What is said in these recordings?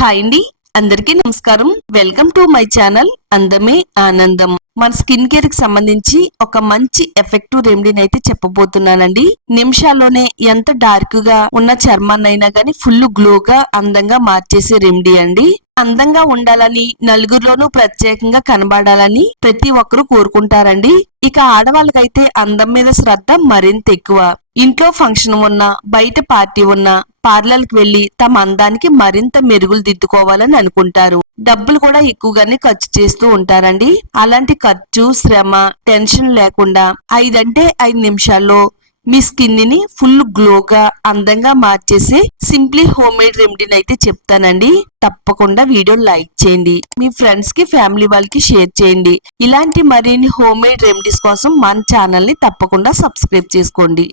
Hi అండి, అందరికీ నమస్కారం. వెల్కమ్ టు మై ఛానల్ అందమే ఆనందం. మన స్కిన్ కేర్ కి సంబంధించి ఒక మంచి ఎఫెక్టివ్ రెమెడీని అయితే చెప్పబోతున్నానండి. నిమిషాల్లోనే ఎంత డార్క్ గా ఉన్న చర్మాన్నైనా గానీ ఫుల్ గ్లోగా అందంగా మార్చేసే రెమెడీ అండి. అందంగా ఉండాలని, నలుగురిలోనూ ప్రత్యేకంగా కనబడాలని ప్రతి ఒక్కరూ కోరుకుంటారండి. ఇక ఆడవాళ్ళకైతే అందం మీద శ్రద్ధ మరింత ఎక్కువ. ఇంట్లో ఫంక్షన్ ఉన్నా, బయట పార్టీ ఉన్నా పార్లర్ కి వెళ్లి తమ అందానికి మరింత మెరుగులు దిద్దుకోవాలని అనుకుంటారు. డబ్బులు కూడా ఎక్కువగానే ఖర్చు చేస్తూ ఉంటారండి. అలాంటి ఖర్చు, శ్రమ, టెన్షన్ లేకుండా 5 నిమిషాల్లో మీ స్కిన్ ని ఫుల్ గ్లోగా అందంగా మార్చేసే సింప్లీ హోమ్ మేడ్ రెమెడీని అయితే చెప్తానండి. తప్పకుండా వీడియో లైక్ చేయండి, మీ ఫ్రెండ్స్ కి, ఫ్యామిలీ వాళ్ళకి షేర్ చేయండి. ఇలాంటి మరిన్ని హోమ్ మేడ్ రెమెడీస్ కోసం మన ఛానల్ ని తప్పకుండా సబ్స్క్రైబ్ చేసుకోండి.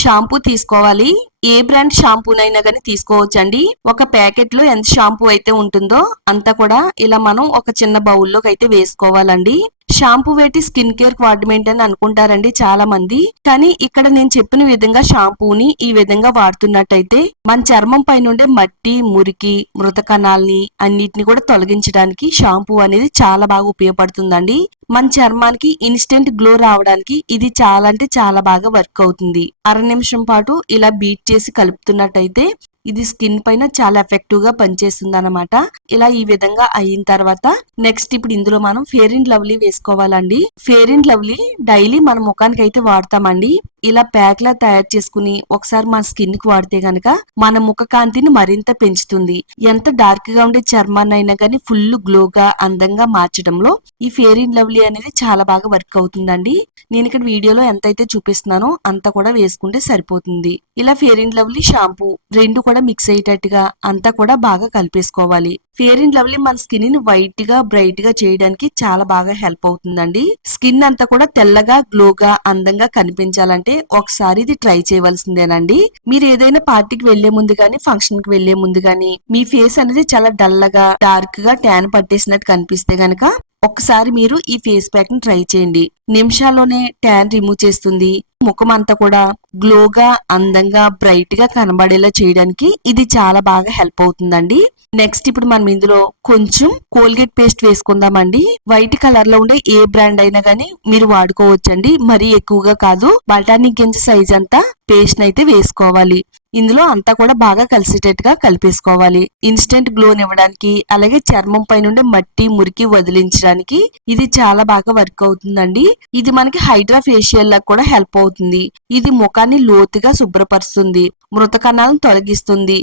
షాంపూ తీసుకోవాలి. ఏ బ్రాండ్ షాంపూనైనా గానీ తీసుకోవచ్చండి. ఒక ప్యాకెట్ లో ఎంత షాంపూ అయితే ఉంటుందో అంతా కూడా ఇలా మనం ఒక చిన్న బౌల్లోకి అయితే వేసుకోవాలండి. షాంపూ వేటి స్కిన్ కేర్ కి వాడమేంటని అనుకుంటారండి చాలా మంది. కానీ ఇక్కడ నేను చెప్పిన విధంగా షాంపూని ఈ విధంగా వాడుతున్నట్టయితే మన చర్మం పైన ఉండే మట్టి, మురికి, మృత కణాలని అన్నిటిని కూడా తొలగించడానికి షాంపూ అనేది చాలా బాగా ఉపయోగపడుతుందండి. మన చర్మానికి ఇన్స్టెంట్ గ్లో రావడానికి ఇది చాలా అంటే చాలా బాగా వర్క్ అవుతుంది. 1/2 నిమిషం పాటు ఇలా బీట్ చేసి కలుపుతున్నట్టయితే ఇది స్కిన్ పైన చాలా ఎఫెక్టివ్ గా పనిచేస్తుంది అనమాట. ఇలా ఈ విధంగా అయిన తర్వాత నెక్స్ట్ ఇప్పుడు ఇందులో మనం ఫెయిర్ అండ్ లవ్లీ వేసుకోవాలండి. ఫెయిర్ అండ్ లవ్లీ డైలీ మన ముఖానికి అయితే వాడతామండి. ఇలా ప్యాక్ లా తయారు చేసుకుని ఒకసారి మన స్కిన్ కి వాడితే గనక మన ముఖ కాంతిని మరింత పెంచుతుంది. ఎంత డార్క్ గా ఉండే చర్మాన్ని అయినా గానీ ఫుల్ గ్లోగా అందంగా మార్చడంలో ఈ ఫెయిర్ అండ్ లవ్లీ అనేది చాలా బాగా వర్క్ అవుతుందండి. నేను ఇక్కడ వీడియోలో ఎంత అయితే చూపిస్తున్నానో అంత కూడా వేసుకుంటే సరిపోతుంది. ఇలా ఫెయిర్ అండ్ లవ్లీ షాంపూ రెండు కూడా మిక్స్ అయ్యేటట్టుగా అంతా కూడా బాగా కలిపేసుకోవాలి. ఫెయిర్ అండ్ లవ్లీ మన స్కిన్ ని వైట్ గా, బ్రైట్ గా చేయడానికి చాలా బాగా హెల్ప్ అవుతుందండి. స్కిన్ అంతా కూడా తెల్లగా, గ్లోగా, అందంగా కనిపించాలంటే ఒకసారి ఇది ట్రై చేయవలసిందేనండి. మీరు ఏదైనా పార్టీకి వెళ్లే ముందు గానీ, ఫంక్షన్ కి వెళ్లే ముందు గానీ మీ ఫేస్ అనేది చాలా డల్ గా, డార్క్ గా ట్యాన్ పట్టేసినట్టు కనిపిస్తే గనక ఒకసారి మీరు ఈ ఫేస్ ప్యాక్ ని ట్రై చేయండి. నిమిషాల్లోనే ట్యాన్ రిమూవ్ చేస్తుంది. ముఖం అంతా కూడా గ్లోగా, అందంగా, బ్రైట్ గా కనబడేలా చేయడానికి ఇది చాలా బాగా హెల్ప్ అవుతుందండి. నెక్స్ట్ ఇప్పుడు మనం ఇందులో కొంచెం కోల్గేట్ పేస్ట్ వేసుకుందామండి. వైట్ కలర్ లో ఉండే ఏ బ్రాండ్ అయినా గానీ మీరు వాడుకోవచ్చండి. మరీ ఎక్కువగా కాదు, బఠానీ గింజ సైజ్ అంతా పేస్ట్ అయితే వేసుకోవాలి. ఇందులో అంతా కూడా బాగా కలిసేటట్టుగా కలిపేసుకోవాలి. ఇన్స్టెంట్ గ్లోని ఇవ్వడానికి, అలాగే చర్మం పైన మట్టి, మురికి వదిలించడానికి ఇది చాలా బాగా వర్క్ అవుతుందండి. ఇది మనకి హైడ్రా ఫేషియల్ లా కూడా హెల్ప్ అవుతుంది. ఇది ముఖాన్ని లోతుగా శుభ్రపరుస్తుంది, మృత కణాలను తొలగిస్తుంది,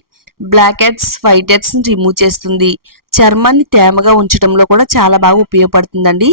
black heads, white heads remove చేస్తుంది. చర్మాన్ని తేమగా ఉంచడంలో కూడా చాలా బాగా ఉపయోగపడుతుందండి.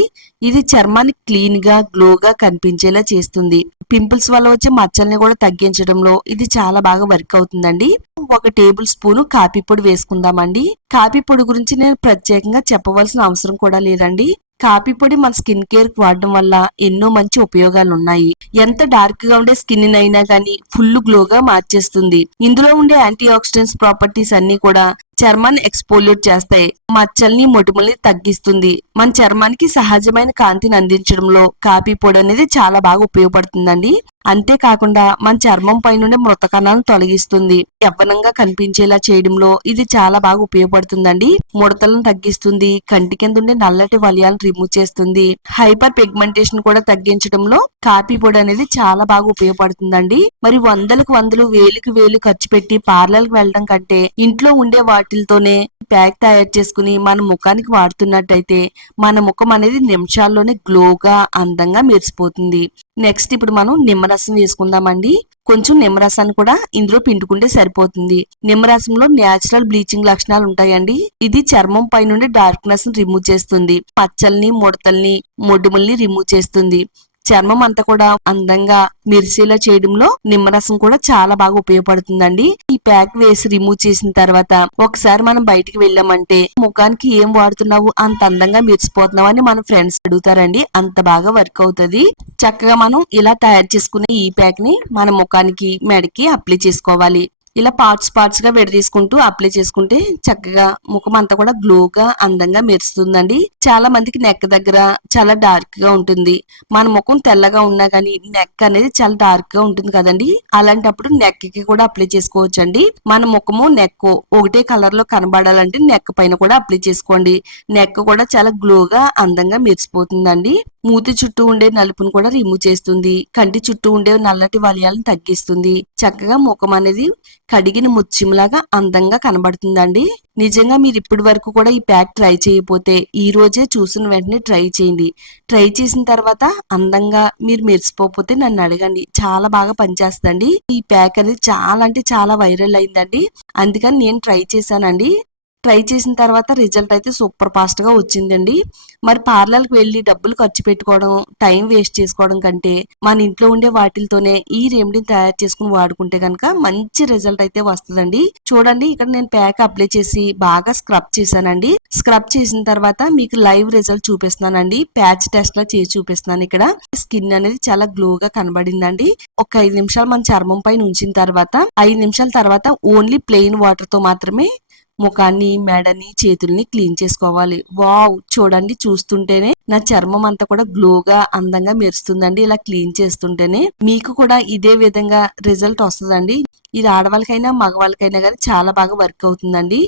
ఇది చర్మాన్ని క్లీన్ గా, గ్లోగా కనిపించేలా చేస్తుంది. పింపుల్స్ వల్ల వచ్చే మచ్చల్ని కూడా తగ్గించడంలో ఇది చాలా బాగా వర్క్ అవుతుందండి. 1 టేబుల్ స్పూన్ కాఫీ పొడి వేసుకుందామండి. కాఫీ పొడి గురించి నేను ప్రత్యేకంగా చెప్పవలసిన అవసరం కూడా లేదండి. కాఫీ పొడి మన స్కిన్ కేర్ కి వాడడం వల్ల ఎన్నో మంచి ఉపయోగాలు ఉన్నాయి. ఎంత డార్క్ గా ఉండే స్కిన్ అయినా గానీ ఫుల్ గ్లోగా మార్చేస్తుంది. ఇందులో ఉండే యాంటీ ఆక్సిడెంట్స్ ప్రాపర్టీస్ అన్ని కూడా చర్మాన్ని ఎక్స్పోల్యూట్ చేస్తాయి, మచ్చల్ని, మొటిమల్ని తగ్గిస్తుంది. మన చర్మానికి సహజమైన కాంతిని అందించడంలో కాఫీ పొడి అనేది చాలా బాగా ఉపయోగపడుతుందండి. అంతేకాకుండా మన చర్మం పైన మృత కణాలను తొలగిస్తుంది, యవ్వనంగా కనిపించేలా చేయడంలో ఇది చాలా బాగా ఉపయోగపడుతుందండి. ముడతలను తగ్గిస్తుంది, కంటి కింద ఉండే నల్లటి వలయాలను రిమూవ్ చేస్తుంది, హైపర్ పిగ్మెంటేషన్ కూడా తగ్గించడంలో కాఫీ పొడి అనేది చాలా బాగా ఉపయోగపడుతుందండి. మరి వందలకు వందలు, వేలకు వేలు ఖర్చు పెట్టి పార్లర్ కి వెళ్ళడం కంటే ఇంట్లో ఉండే వాటితోనే ప్యాక్ తయారు చేసుకుని మన ముఖానికి వాడుతున్నట్టయితే మన ముఖం అనేది నిమిషాల్లోనే గ్లోగా, అందంగా మెరిసిపోతుంది. నెక్స్ట్ ఇప్పుడు మనం నిమ్మరసం వేసుకుందామండి. కొంచెం నిమ్మరసాన్ని కూడా ఇందులో పిండుకుంటే సరిపోతుంది. నిమ్మరసంలో నేచురల్ బ్లీచింగ్ లక్షణాలు ఉంటాయండి. ఇది చర్మం పైన డార్క్నెస్ ని రిమూవ్ చేస్తుంది, మచ్చల్ని, ముడతల్ని, మొటిమల్ని రిమూవ్ చేస్తుంది. చర్మం అంతా కూడా అందంగా మెరిసేలా చేయడంలో నిమ్మరసం కూడా చాలా బాగా ఉపయోగపడుతుందండి. ఈ ప్యాక్ వేసి రిమూవ్ చేసిన తర్వాత ఒకసారి మనం బయటికి వెళ్ళామంటే ముఖానికి ఏం వాడుతున్నావు, అంత అందంగా మెరిసిపోతున్నావు అని మన ఫ్రెండ్స్ అడుగుతారండి. అంత బాగా వర్క్ అవుతుంది. చక్కగా మనం ఇలా తయారు చేసుకునే ఈ ప్యాక్ ని మన ముఖానికి, మెడకి అప్లై చేసుకోవాలి. ఇలా పార్ట్స్ గా విడదీసుకుంటూ అప్లై చేసుకుంటే చక్కగా ముఖం అంతా కూడా గ్లోగా అందంగా మెరుస్తుందండి. చాలా మందికి నెక్ దగ్గర చాలా డార్క్ గా ఉంటుంది. మన ముఖం తెల్లగా ఉన్నా గానీ నెక్ అనేది చాలా డార్క్ గా ఉంటుంది కదండి. అలాంటప్పుడు నెక్ కి కూడా అప్లై చేసుకోవచ్చండి. మన ముఖము నెక్ ఒకటే కలర్ లో కనబడాలంటే నెక్ పైన కూడా అప్లై చేసుకోండి. నెక్ కూడా చాలా గ్లోగా అందంగా మెరిసిపోతుందండి. మూతి చుట్టూ ఉండే నలుపును కూడా రిమూవ్ చేస్తుంది. కంటి చుట్టూ ఉండే నల్లటి వలయాలను తగ్గిస్తుంది. చక్కగా ముఖం అనేది కడిగిన ముత్యంలాగా అందంగా కనబడుతుందండి. నిజంగా మీరు ఇప్పటి వరకు కూడా ఈ ప్యాక్ ట్రై చేయకపోతే ఈ రోజే చూసిన వెంటనే ట్రై చేయండి. ట్రై చేసిన తర్వాత అందంగా మీరు మెరిసిపోతే నన్ను అడగండి. చాలా బాగా పనిచేస్తుందండి. ఈ ప్యాక్ అనేది చాలా అంటే చాలా వైరల్ అయిందండి. అందుకని నేను ట్రై చేశానండి. ట్రై చేసిన తర్వాత రిజల్ట్ అయితే సూపర్ ఫాస్ట్ గా వచ్చిందండి. మరి పార్లర్కి వెళ్ళి డబ్బులు ఖర్చు పెట్టుకోవడం, టైం వేస్ట్ చేసుకోవడం కంటే మన ఇంట్లో ఉండే వాటిలతోనే ఈ రెమెడీని తయారు చేసుకుని వాడుకుంటే కనుక మంచి రిజల్ట్ అయితే వస్తుందండి. చూడండి, ఇక్కడ నేను ప్యాక్ అప్లై చేసి బాగా స్క్రబ్ చేశానండి. స్క్రబ్ చేసిన తర్వాత మీకు లైవ్ రిజల్ట్ చూపిస్తున్నానండి. ప్యాచ్ టెస్ట్ లా చేసి చూపిస్తున్నాను. ఇక్కడ స్కిన్ అనేది చాలా గ్లోగా కనబడిందండి. ఒక 5 నిమిషాలు మన చర్మం పైన ఉంచిన తర్వాత 5 నిమిషాల తర్వాత ఓన్లీ ప్లెయిన్ వాటర్ తో మాత్రమే ముఖాన్ని, మెడని, చేతుల్ని క్లీన్ చేసుకోవాలి. వావ్, చూడండి, చూస్తుంటేనే నా చర్మం అంతా కూడా గ్లోగా అందంగా మెరుస్తుందండి. ఇలా క్లీన్ చేస్తుంటేనే మీకు కూడా ఇదే విధంగా రిజల్ట్ వస్తుందండి. ఇది ఆడవాళ్ళకైనా మగవాళ్ళకైనా కానీ చాలా బాగా వర్క్ అవుతుందండి.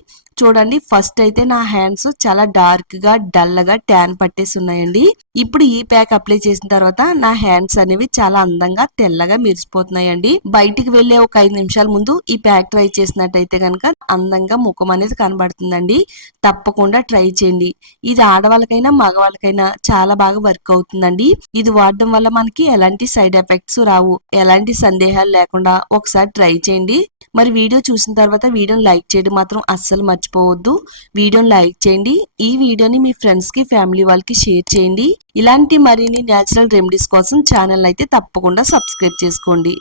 చూడండి, ఫస్ట్ అయితే నా హ్యాండ్స్ చాలా డార్క్ గా డల్ గా ట్యాన్ పట్టేసి ఉన్నాయండి. ఇప్పుడు ఈ ప్యాక్ అప్లై చేసిన తర్వాత నా హ్యాండ్స్ అనేవి చాలా అందంగా తెల్లగా మెరిసిపోతున్నాయండి. బయటికి వెళ్లే ఒక 5 నిమిషాల ముందు ఈ ప్యాక్ ట్రై చేసినట్టయితే కనుక అందంగా ముఖం అనేది కనబడుతుందండి. తప్పకుండా ట్రై చేయండి. ఇది ఆడవాళ్ళకైనా మగవాళ్ళకైనా చాలా బాగా వర్క్ అవుతుందండి. ఇది వాడడం వల్ల మనకి ఎలాంటి సైడ్ ఎఫెక్ట్స్ రావు. ఎలాంటి సందేహాలు లేకుండా ఒకసారి ట్రై చేయండి. మరి వీడియో చూసిన తర్వాత వీడియోని లైక్ చేయడం మాత్రం అస్సలు మర్చిపోవద్దు. వీడియోని లైక్ చేయండి. ఈ వీడియోని మీ ఫ్రెండ్స్ కి, ఫ్యామిలీ వాళ్ళకి షేర్ చేయండి. ఇలాంటి మరిన్ని న్యాచురల్ రెమెడీస్ కోసం ఛానల్ అయితే తప్పకుండా సబ్స్క్రైబ్ చేసుకోండి.